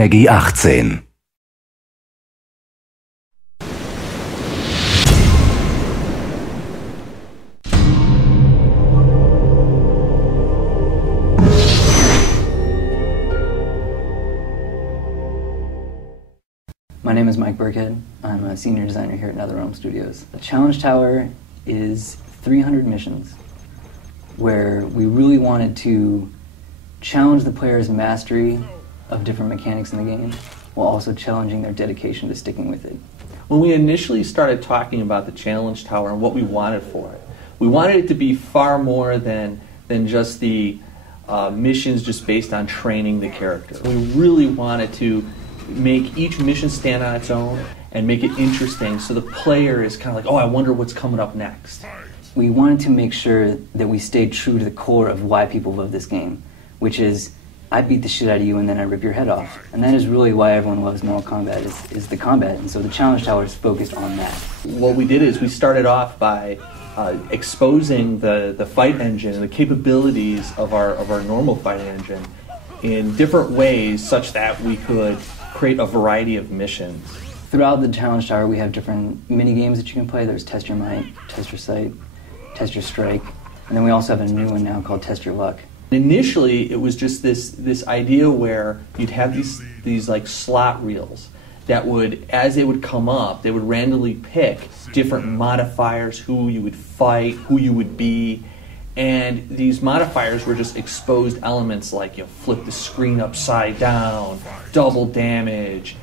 Peggy 18. My name is Mike Burkhead. I'm a senior designer here at NetherRealm Studios. The Challenge Tower is 300 missions where we really wanted to challenge the player's mastery of different mechanics in the game while also challenging their dedication to sticking with it. When we initially started talking about the Challenge Tower and what we wanted for it, we wanted it to be far more than just the missions just based on training the character. We really wanted to make each mission stand on its own and make it interesting so the player is kind of like, oh, I wonder what's coming up next. We wanted to make sure that we stayed true to the core of why people love this game, which is, I beat the shit out of you and then I rip your head off. And that is really why everyone loves Mortal Kombat, is the combat. And so the Challenge Tower is focused on that. What we did is we started off by exposing the fight engine and the capabilities of our normal fight engine in different ways such that we could create a variety of missions. Throughout the Challenge Tower, we have different mini games that you can play. There's Test Your Might, Test Your Sight, Test Your Strike, and then we also have a new one now called Test Your Luck. Initially, it was just this idea where you'd have these like slot reels that would, as they would come up, they would randomly pick different modifiers, who you would fight, who you would be. And these modifiers were just exposed elements like, you know, flip the screen upside down, double damage.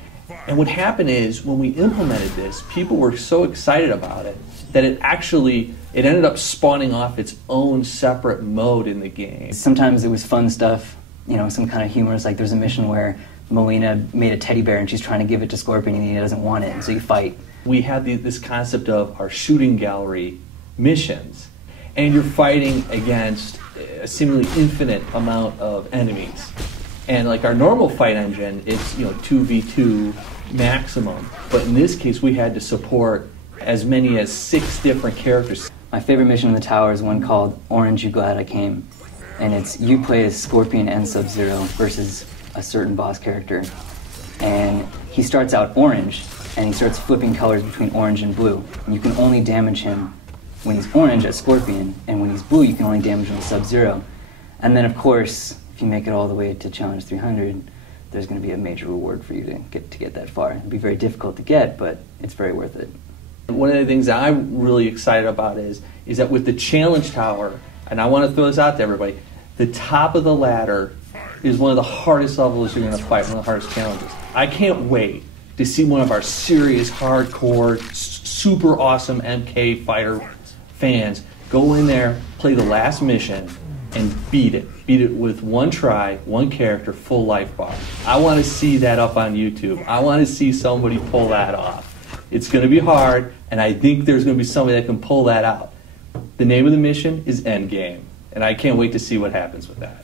And what happened is, when we implemented this, people were so excited about it that it ended up spawning off its own separate mode in the game. Sometimes it was fun stuff, you know, some kind of humorous, like there's a mission where Melina made a teddy bear and she's trying to give it to Scorpion and he doesn't want it, and so you fight. We had this concept of our shooting gallery missions. And you're fighting against a seemingly infinite amount of enemies. And like our normal fight engine, it's 2v2 maximum. But in this case, we had to support as many as 6 different characters. My favorite mission in the tower is one called Orange, You Glad I Came. And it's you play as Scorpion and Sub-Zero versus a certain boss character. And he starts out orange, and he starts flipping colors between orange and blue. And you can only damage him when he's orange as Scorpion, and when he's blue, you can only damage him with Sub-Zero. And then, of course, if you make it all the way to Challenge 300, there's going to be a major reward for you to get that far. It'll be very difficult to get, but it's very worth it. One of the things that I'm really excited about is that with the Challenge Tower, and I want to throw this out to everybody, the top of the ladder is one of the hardest levels you're going to fight, one of the hardest challenges. I can't wait to see one of our serious, hardcore, super awesome MK fighter fans go in there, play the last mission, and beat it. Beat it with one try, one character, full life bar. I want to see that up on YouTube. I want to see somebody pull that off. It's going to be hard, and I think there's going to be somebody that can pull that out. The name of the mission is Endgame, and I can't wait to see what happens with that.